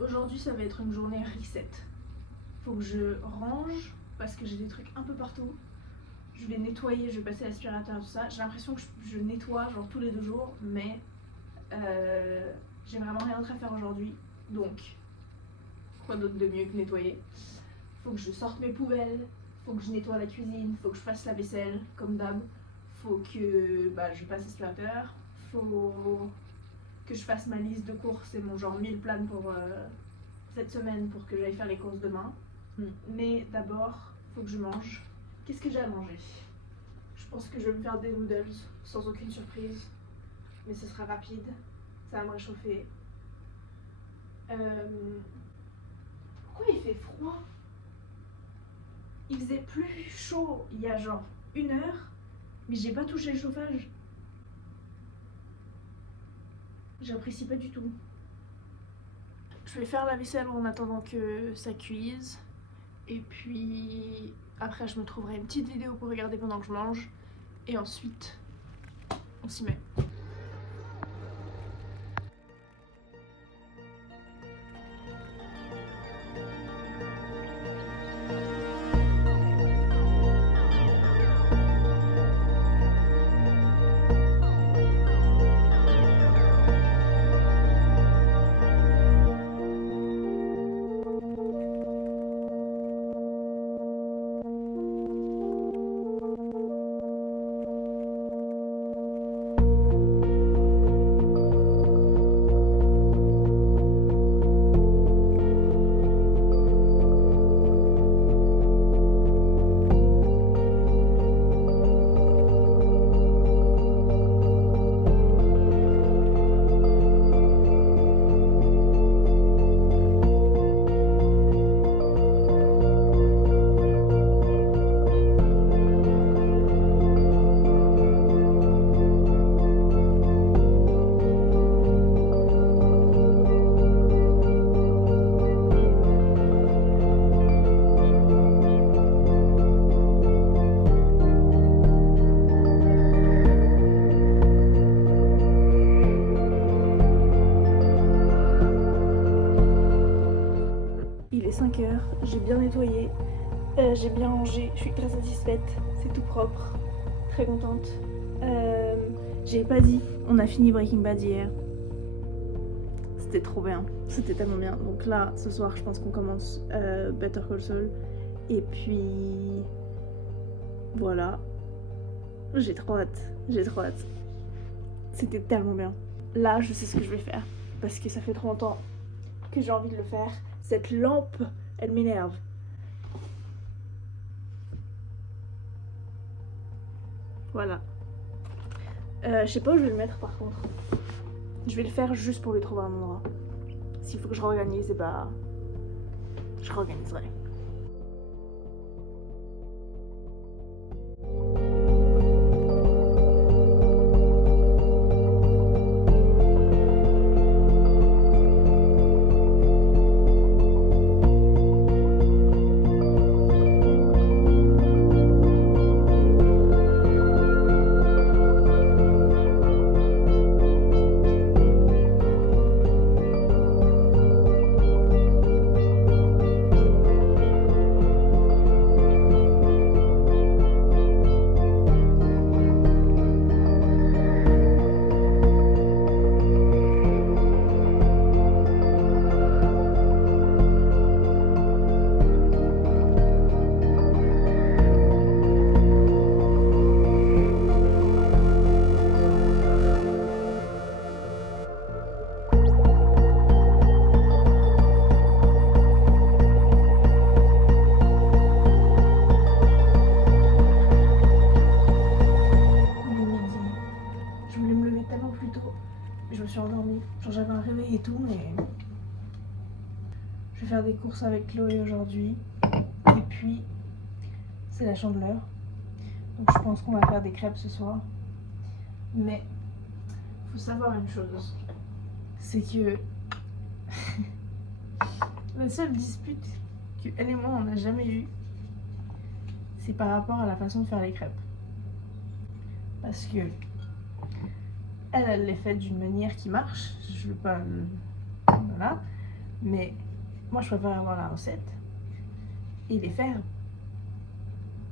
Aujourd'hui, ça va être une journée reset. Faut que je range parce que j'ai des trucs un peu partout. Je vais nettoyer, je vais passer l'aspirateur et tout ça. J'ai l'impression que je nettoie genre tous les 2 jours, mais j'ai vraiment rien d'autre à faire aujourd'hui. Donc, quoi d'autre de mieux que nettoyer? Faut que je sorte mes poubelles, faut que je nettoie la cuisine, faut que je fasse la vaisselle, comme d'hab. Faut que je passe l'aspirateur, faut que je fasse ma liste de courses et mon genre 1000 plans pour cette semaine pour que j'aille faire les courses demain. Mais d'abord, faut que je mange. Qu'est-ce que j'ai à manger? Je pense que je vais me faire des noodles sans aucune surprise, mais ce sera rapide, ça va me réchauffer. Pourquoi il fait froid? Il faisait plus chaud il y a genre 1 heure, mais j'ai pas touché le chauffage. J'apprécie pas du tout. Je vais faire la vaisselle en attendant que ça cuise. Et puis après je me trouverai une petite vidéo pour regarder pendant que je mange. Et ensuite on s'y met. Il est 5 h, j'ai bien nettoyé, j'ai bien rangé, je suis très satisfaite, c'est tout propre, très contente. J'ai pas dit, on a fini Breaking Bad hier. C'était trop bien, c'était tellement bien. Donc là, ce soir, je pense qu'on commence Better Call Saul. Et puis voilà, j'ai trop hâte, j'ai trop hâte. C'était tellement bien. Là, je sais ce que je vais faire parce que ça fait trop longtemps que j'ai envie de le faire. Cette lampe, elle m'énerve. Voilà. Je sais pas où je vais le mettre par contre. Je vais le faire juste pour lui trouver un endroit. S'il faut que je réorganise, et je réorganiserai. Je me suis endormie, genre j'avais un réveil et tout, mais je vais faire des courses avec Chloé aujourd'hui. Et puis c'est la chandeleur, donc je pense qu'on va faire des crêpes ce soir. Mais faut savoir une chose, c'est que la seule dispute que elle et moi on n'a jamais eue, c'est par rapport à la façon de faire les crêpes. Parce que elle les fait d'une manière qui marche, je veux pas... Voilà. Mais moi je préfère avoir la recette et les faire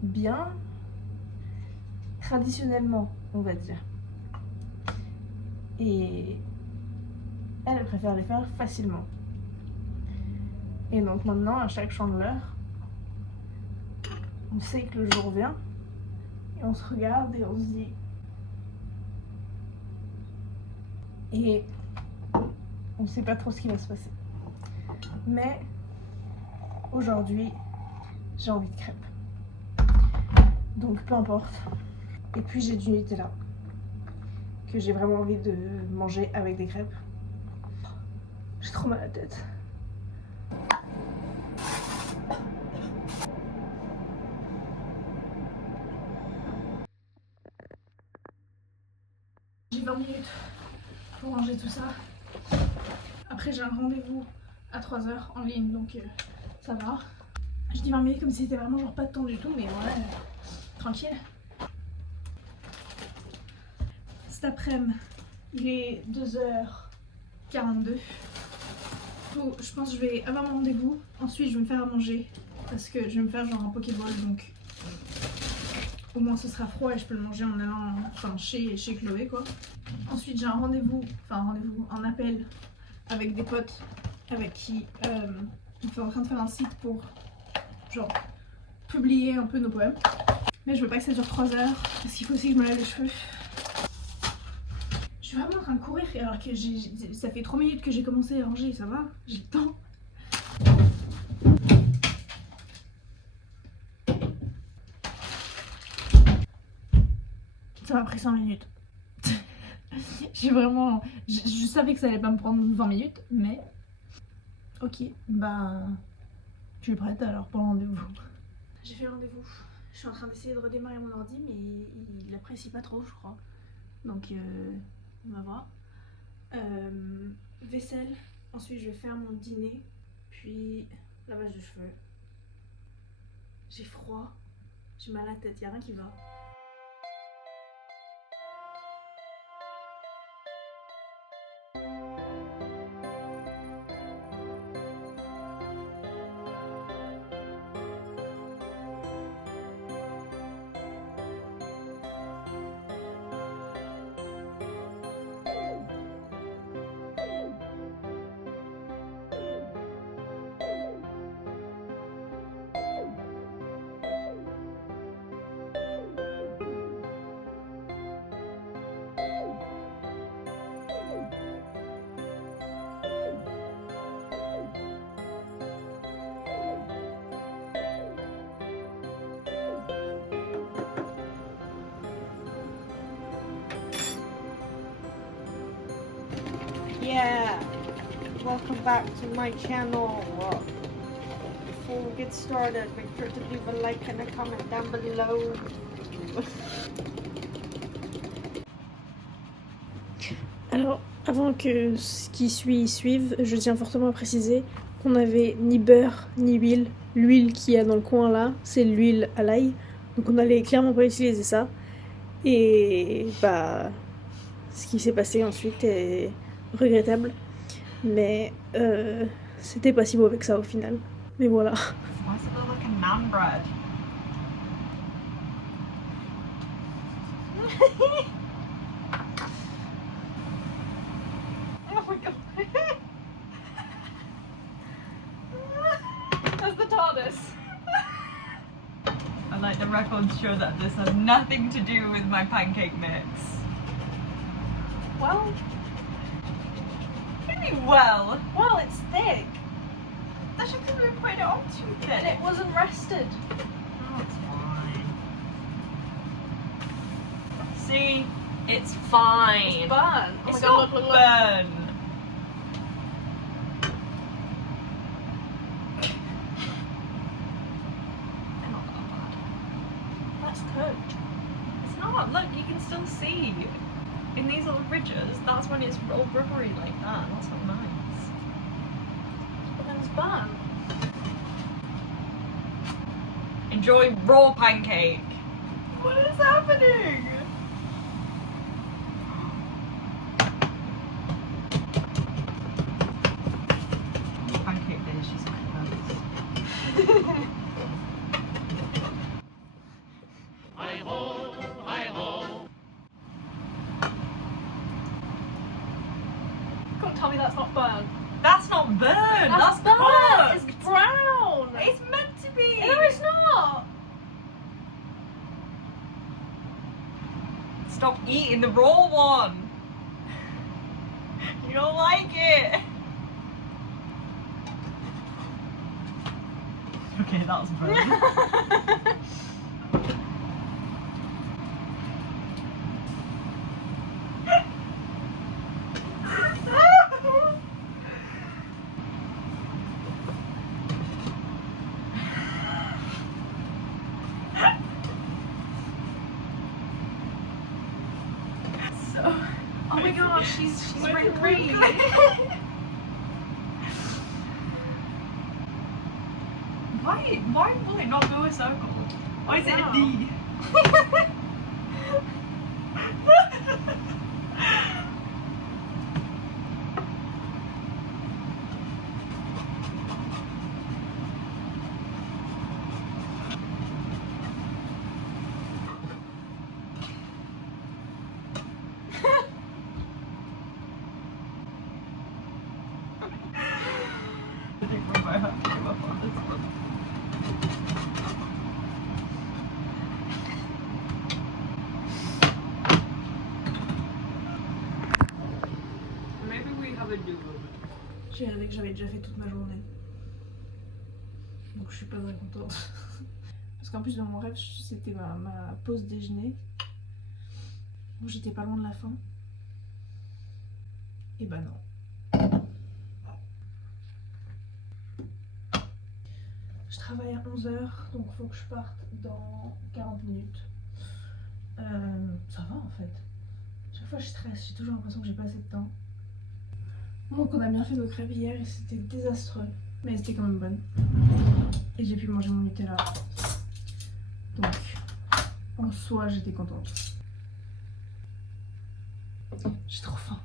bien traditionnellement, on va dire. Et elle préfère les faire facilement. Et donc maintenant, à chaque chandeleur, on sait que le jour vient et on se regarde et on se dit. Et on ne sait pas trop ce qui va se passer. Mais aujourd'hui, j'ai envie de crêpes. Donc peu importe. Et puis j'ai du Nutella que j'ai vraiment envie de manger avec des crêpes. J'ai trop mal à la tête. J'ai 20 minutes pour ranger tout ça. Après j'ai un rendez-vous à 3h en ligne, donc ça va. Je dis 20 minutes comme si c'était vraiment genre pas de temps du tout, mais ouais, tranquille. Cet après-midi, il est 2h42. Je pense que je vais avoir mon rendez-vous. Ensuite je vais me faire à manger parce que je vais me faire genre un Pokéball, donc au moins ce sera froid et je peux le manger en allant chez Chloé quoi. Ensuite j'ai un rendez-vous, un appel avec des potes avec qui on est en train de faire un site pour genre publier un peu nos poèmes. Mais je veux pas que ça dure 3 heures parce qu'il faut aussi que je me lave les cheveux. Je suis vraiment en train de courir alors que ça fait 3 minutes que j'ai commencé à ranger, ça va, j'ai le temps. Ça m'a pris 5 minutes. J'ai vraiment... Je savais que ça allait pas me prendre 20 minutes, mais... Ok, bah... Je suis prête alors pour le rendez-vous. J'ai fait le rendez-vous. Je suis en train d'essayer de redémarrer mon ordi, mais il l'apprécie pas trop, je crois. Donc, on va voir. Vaisselle. Ensuite, je vais faire mon dîner. Puis, lavage de cheveux. J'ai froid. J'ai mal à la tête. Y'a rien qui va. Yeah, welcome back to my channel. Before we get started, make sure to leave a like and a comment down below. Alors, avant que ce qui suive, je tiens fortement à préciser qu'on n'avait ni beurre ni huile. L'huile qu'il y a dans le coin là, c'est l'huile à l'ail. Donc on allait clairement pas utiliser ça. Et bah, ce qui s'est passé ensuite est regrettable. Mais c'était pas si mauvais que ça au final. Mais voilà. Why does it look like a naan bread? Oh my god. That's the TARDIS. I'd like the record to show that this has nothing to do with my pancake mix. Well, What do you mean, well? it's thick. That's just because we put it on too And thick. it wasn't rested. Oh, it's fine. See? It's fine. Burn. Oh It's my not god, look. burn. They're not that bad. That's cooked. It's not. Look, you can still see. In these little ridges, that's when it's all rubbery like that. That's not nice. But then it's burn. Enjoy raw pancake. What is happening? that's not burnt. That's not burnt. That's burnt. cooked. It's brown. It's meant to be. No, it's not. Stop eating the raw one. You don't like it. Okay, that's burnt. So, oh my gosh, she's wrinkly. Why will it not go a circle? Why is it a D? I think we might have to give up on this one. Maybe we have a do-over. J'ai rêvé que j'avais déjà fait toute ma journée. Donc je suis pas très contente. Parce qu'en plus dans mon rêve, c'était ma pause déjeuner. Donc j'étais pas loin de la fin. Et bah non. Je travaille à 11h, donc il faut que je parte dans 40 minutes. Ça va en fait. Chaque fois je stresse, j'ai toujours l'impression que j'ai pas assez de temps. Donc on a bien fait nos crêpes hier et c'était désastreux. Mais c'était quand même bonne. Et j'ai pu manger mon Nutella. Donc en soi j'étais contente. J'ai trop faim.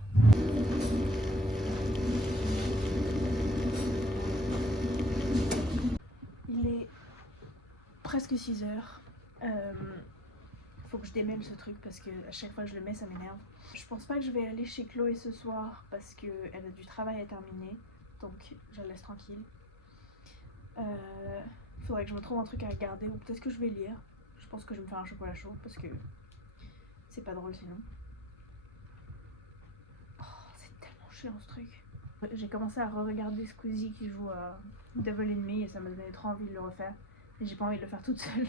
Il est presque 6h. Faut que je démêle ce truc parce que à chaque fois que je le mets ça m'énerve. Je pense pas que je vais aller chez Chloé ce soir parce qu'elle a du travail à terminer. Donc je la laisse tranquille. Faudrait que je me trouve un truc à regarder ou peut-être que je vais lire. Je pense que je vais me faire un chocolat chaud parce que c'est pas drôle sinon. Oh, c'est tellement chiant ce truc. J'ai commencé à re-regarder Squeezie qui joue à Devil in Me et ça m'a donné trop envie de le refaire. Mais j'ai pas envie de le faire toute seule.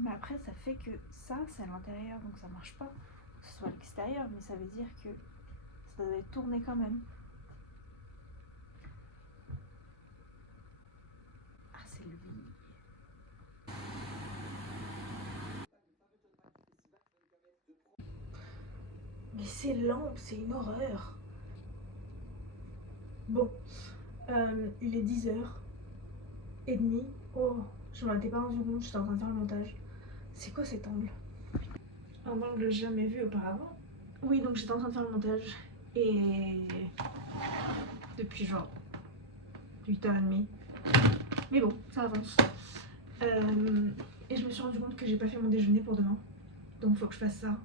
Mais après ça fait que ça c'est à l'intérieur donc ça marche pas. Que ce soit à l'extérieur mais ça veut dire que ça doit être tourné quand même. Ah c'est le vide. Mais ces lampes c'est une horreur. Bon, il est 10h30. Oh, je m'en étais pas rendu compte, j'étais en train de faire le montage. C'est quoi cet angle? Un angle jamais vu auparavant. Oui, donc j'étais en train de faire le montage. Et depuis genre 8h30. Mais bon, ça avance. Et je me suis rendu compte que j'ai pas fait mon déjeuner pour demain. Donc faut que je fasse ça.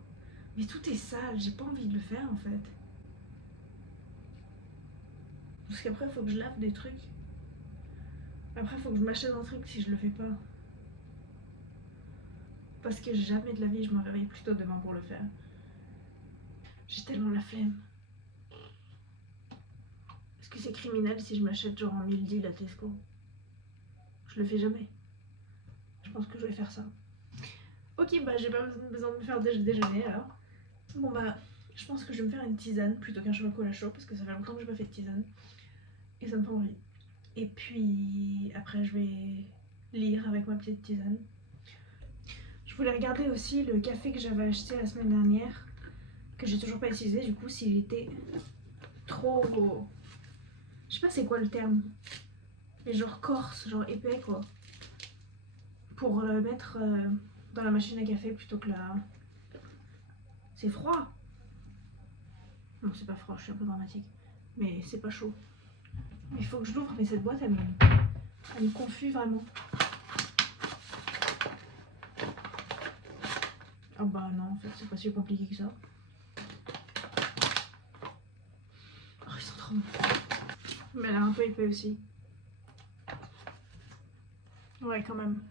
Mais tout est sale, j'ai pas envie de le faire en fait. Parce qu'après faut que je lave des trucs. Après faut que je m'achète un truc si je le fais pas. Parce que jamais de la vie je me réveille plus tôt demain pour le faire. J'ai tellement la flemme. Est-ce que c'est criminel si je m'achète genre un mille deal à Tesco? Je le fais jamais. Je pense que je vais faire ça. Ok, bah j'ai pas besoin de me faire déjeuner alors. Bon bah, je pense que je vais me faire une tisane plutôt qu'un chocolat chaud parce que ça fait longtemps que j'ai pas fait de tisane. Et ça me fait envie. Et puis après je vais lire avec ma petite tisane. Je voulais regarder aussi le café que j'avais acheté la semaine dernière, que j'ai toujours pas utilisé du coup s'il était trop... Je sais pas c'est quoi le terme. Mais genre corse, genre épais quoi. Pour le mettre dans la machine à café plutôt que là. C'est froid. Non c'est pas froid, je suis un peu dramatique. Mais c'est pas chaud. Il faut que je l'ouvre mais cette boîte elle me confuse vraiment. Ah bah non en fait c'est pas si compliqué que ça. sombre. Mais elle a un peu épais aussi. Ouais, quand même.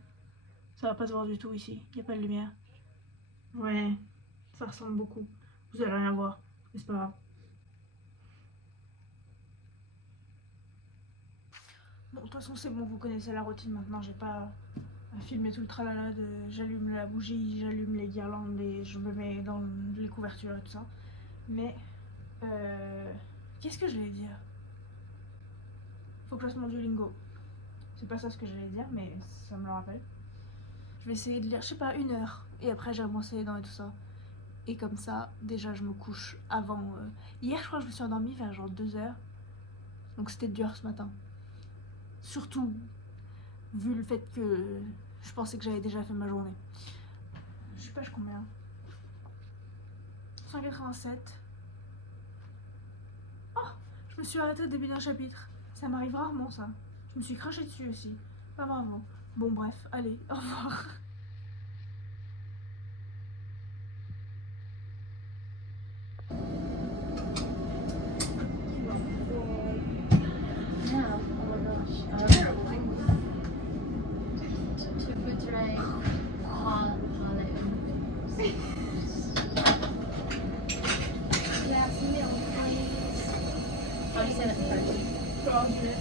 Ça va pas se voir du tout ici. Il n'y a pas de lumière. Ouais, ça ressemble beaucoup. Vous allez rien voir, mais c'est pas grave. Bon, de toute façon, c'est bon, vous connaissez la routine maintenant. J'ai pas à filmer tout le tralala de j'allume la bougie, j'allume les guirlandes et je me mets dans les couvertures et tout ça. Mais, qu'est-ce que je vais dire? Faut que je fasse mon Duolingo. C'est pas ça ce que j'allais dire, mais ça me le rappelle. Je vais essayer de lire, je sais pas, 1 heure. Et après, j'ai brossé les dents et tout ça. Et comme ça, déjà, je me couche avant. Hier, je crois que je me suis endormie vers genre 2 heures. Donc c'était dur ce matin. Surtout, vu le fait que je pensais que j'avais déjà fait ma journée. Je sais pas, je combien 187. Oh, je me suis arrêtée au début d'un chapitre. Ça m'arrive rarement, ça. Je me suis crachée dessus aussi. Pas vraiment. Bon, bref, allez, au revoir. Now, oh my gosh, to portray Harlem. How do you say that in French? Okay.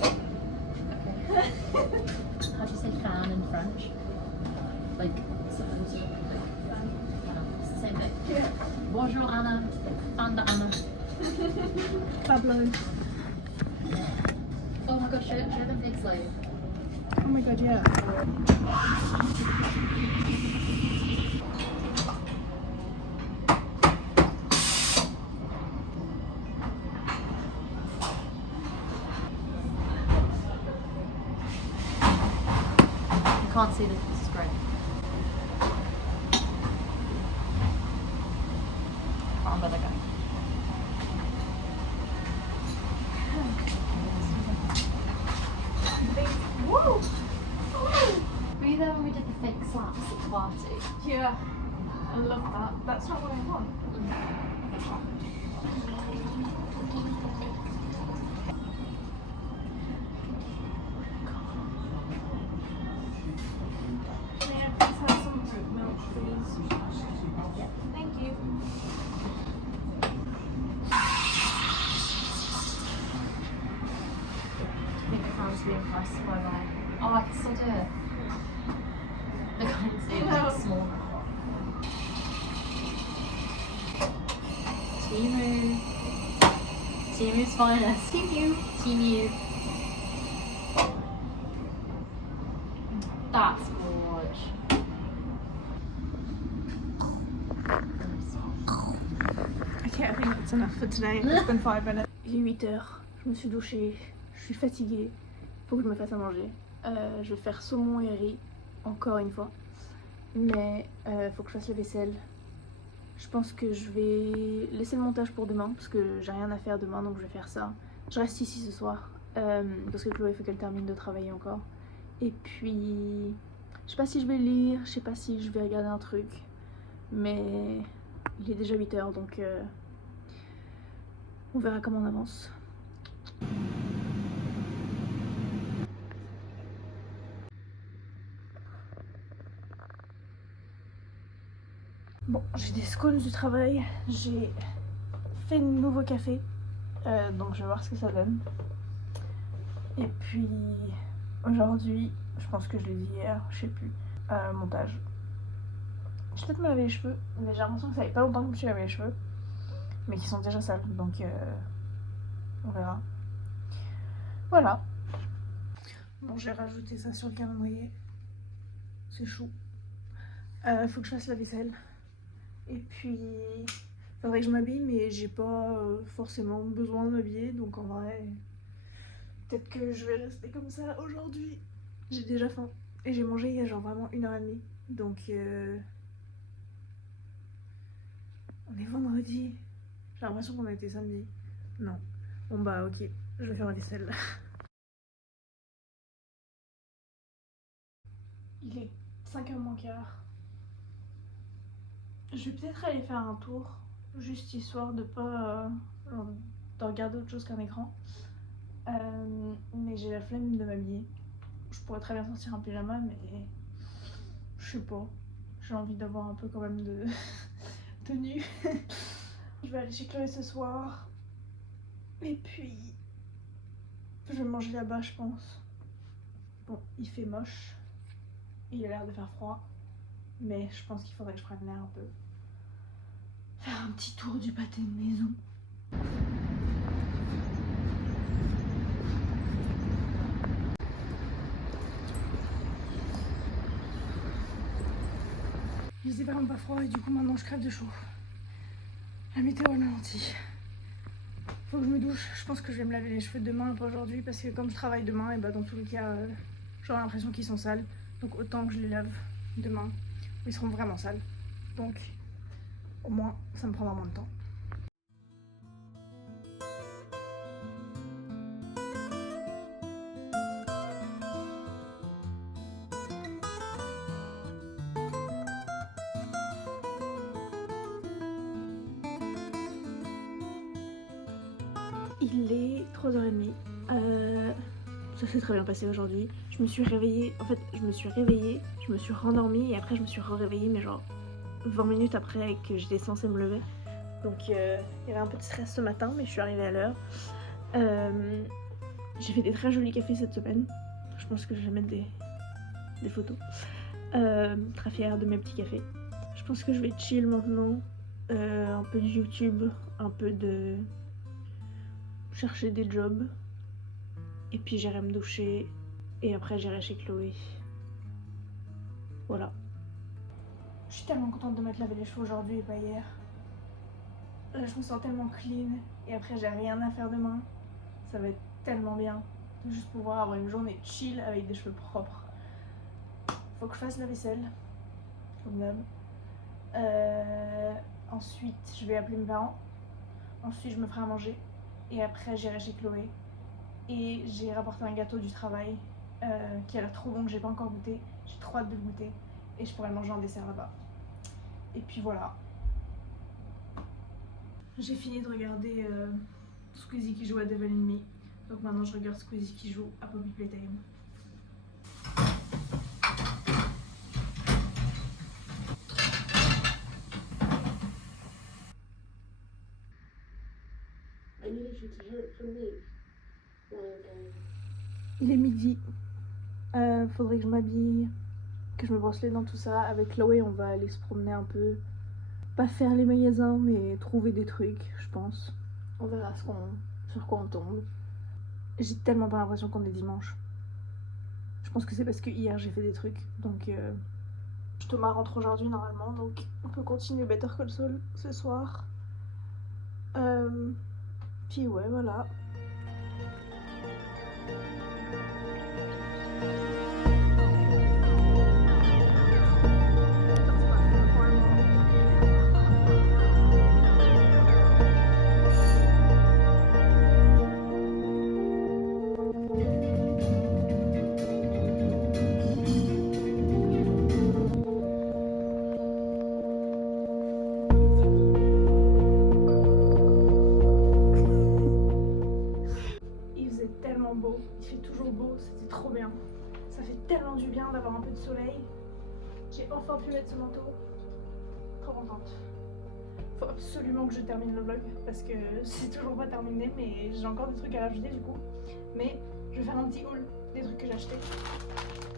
How do you say fan in French? Like, supposed to like, it's the same thing. Yeah. Bonjour Anna, fan de Anna. Pablo. Oh my gosh, show them Pig Slave. Oh my god, yeah. You can't see this is great. Oh, but okay. Woo! Were you there when we did the fake slaps at the party? Yeah, I love that. That's not what I want. May I please have some fruit milk, please? Yeah. Thank you. I think the fans be impressed by my. Oh, I can still do it. I can't see it, it's small. Timu. Timu's finest. Timu. Timu. That's gorge. Ok, I think that's enough for today. It's been 5 minutes. Il est 8 heures. Je me suis douchée. Je suis fatiguée. Faut que je me fasse à manger. Je vais faire saumon et riz. Encore une fois. Mais faut que je fasse la vaisselle. Je pense que je vais laisser le montage pour demain. Parce que j'ai rien à faire demain. Donc je vais faire ça. Je reste ici ce soir. Parce que Chloé faut qu'elle termine de travailler encore. Et puis... Je sais pas si je vais lire. Je sais pas si je vais regarder un truc. Mais... Il est déjà 8 heures. Donc... on verra comment on avance. Bon, j'ai des scones du travail, j'ai fait de nouveau café, donc je vais voir ce que ça donne. Et puis aujourd'hui, je pense que je l'ai dit hier, je sais plus, montage. Je vais peut-être me laver les cheveux, mais j'ai l'impression que ça fait pas longtemps que je me suis lavé les cheveux, mais qui sont déjà sales, donc on verra. Voilà. Bon, j'ai rajouté ça sur le calendrier, c'est chou. Faut que je fasse la vaisselle. Et puis, faudrait que je m'habille, mais j'ai pas forcément besoin de m'habiller, donc en vrai, peut-être que je vais rester comme ça aujourd'hui. J'ai déjà faim, et j'ai mangé il y a genre vraiment 1h30, donc on est vendredi. J'ai l'impression qu'on a été samedi. Non. Bon bah ok, je vais faire la vaisselle. Il est 5h moins quart. Je vais peut-être aller faire un tour, juste histoire de pas de regarder autre chose qu'un écran. Mais j'ai la flemme de m'habiller. Je pourrais très bien sortir en pyjama, mais je sais pas. J'ai envie d'avoir un peu quand même de tenue. Je vais aller chez Chloé ce soir. Et puis, je vais manger là-bas, je pense. Bon, il fait moche. Il a l'air de faire froid. Mais je pense qu'il faudrait que je prenne l'air un peu. Faire un petit tour du pâté de maison. Il faisait vraiment pas froid et du coup maintenant je crève de chaud. La météo elle ralentit. Faut que je me douche. Je pense que je vais me laver les cheveux demain et pas aujourd'hui parce que comme je travaille demain, et bah dans tous les cas j'aurai l'impression qu'ils sont sales. Donc autant que je les lave demain. Ils seront vraiment sales. Donc au moins ça me prendra moins de temps. Il est 3h30. Ça s'est très bien passé aujourd'hui. Je me suis réveillée, en fait je me suis réveillée, je me suis rendormie et après je me suis réveillée mais genre 20 minutes après que j'étais censée me lever. Donc il y avait un peu de stress ce matin mais je suis arrivée à l'heure. J'ai fait des très jolis cafés cette semaine. Je pense que je vais mettre des photos. Très fière de mes petits cafés. Je pense que je vais chill maintenant. Un peu de YouTube, un peu de... chercher des jobs. Et puis j'irai me doucher. Et après j'irai chez Chloé. Voilà. Je suis tellement contente de m'être lavé les cheveux aujourd'hui et pas hier. Là je me sens tellement clean. Et après j'ai rien à faire demain. Ça va être tellement bien de juste pouvoir avoir une journée chill avec des cheveux propres. Faut que je fasse la vaisselle. Comme d'hab. Ensuite je vais appeler mes parents. Ensuite je me ferai à manger. Et après j'irai chez Chloé. Et j'ai rapporté un gâteau du travail qui a l'air trop bon que j'ai pas encore goûté. J'ai trop hâte de le goûter. Et je pourrais le manger en dessert là-bas. Et puis voilà. J'ai fini de regarder Squeezie qui joue à Devil in Me. Donc maintenant je regarde Squeezie qui joue à Poppy Playtime. Il est midi. Faudrait que je m'habille, que je me brosse les dents, tout ça. Avec Chloé, on va aller se promener un peu. Pas faire les magasins, mais trouver des trucs, je pense. On verra sur quoi on tombe. J'ai tellement pas l'impression qu'on est dimanche. Je pense que c'est parce que hier j'ai fait des trucs. Donc Thomas rentre aujourd'hui normalement. Donc on peut continuer Better Call Saul ce soir. Puis ouais, voilà. Beau, il fait toujours beau, c'était trop bien. Ça fait tellement du bien d'avoir un peu de soleil. J'ai enfin pu mettre ce manteau. Trop contente. Faut absolument que je termine le vlog parce que c'est toujours pas terminé, mais j'ai encore des trucs à rajouter du coup. Mais je vais faire un petit haul des trucs que j'ai achetés.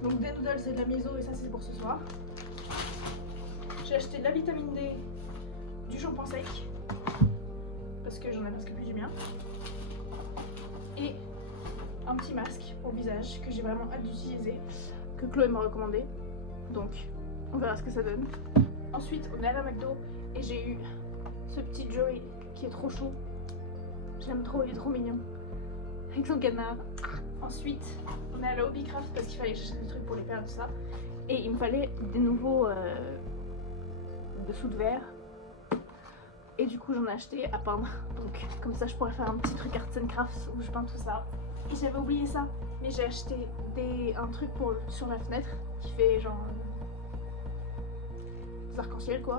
Donc des noodles c'est de la miso et ça c'est pour ce soir. J'ai acheté de la vitamine D, du shampoing sec parce que j'en ai presque plus du mien. Et un petit masque pour le visage que j'ai vraiment hâte d'utiliser, que Chloé m'a recommandé. Donc on verra ce que ça donne. Ensuite on est à la McDo et j'ai eu ce petit Joey qui est trop chou. Je l'aime trop, il est trop mignon. Avec son canard. Ensuite on est à la Hobbycraft parce qu'il fallait chercher des trucs pour les faire tout ça. Et il me fallait des nouveaux dessous de verre. Et du coup j'en ai acheté à peindre. Donc comme ça je pourrais faire un petit truc arts and crafts où je peins tout ça. Et j'avais oublié ça, mais j'ai acheté un truc sur la fenêtre qui fait genre des arc-en-ciel quoi.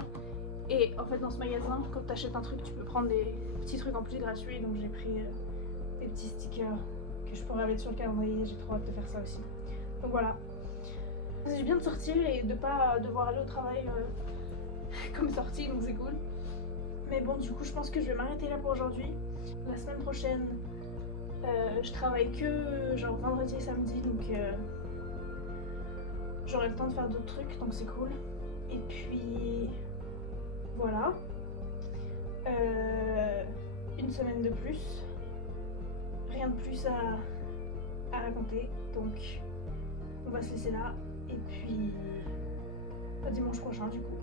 Et en fait dans ce magasin, quand tu achètes un truc, tu peux prendre des petits trucs en plus gratuits. Donc j'ai pris des petits stickers que je pourrais mettre sur le calendrier. J'ai trop hâte de faire ça aussi. Donc voilà. C'est bien de sortir et de pas devoir aller au travail comme sortie, donc c'est cool. Mais bon, du coup je pense que je vais m'arrêter là pour aujourd'hui. La semaine prochaine, je travaille que genre vendredi et samedi, donc j'aurai le temps de faire d'autres trucs, donc c'est cool. Et puis voilà. Une semaine de plus. Rien de plus à raconter, donc on va se laisser là. Et puis à dimanche prochain du coup.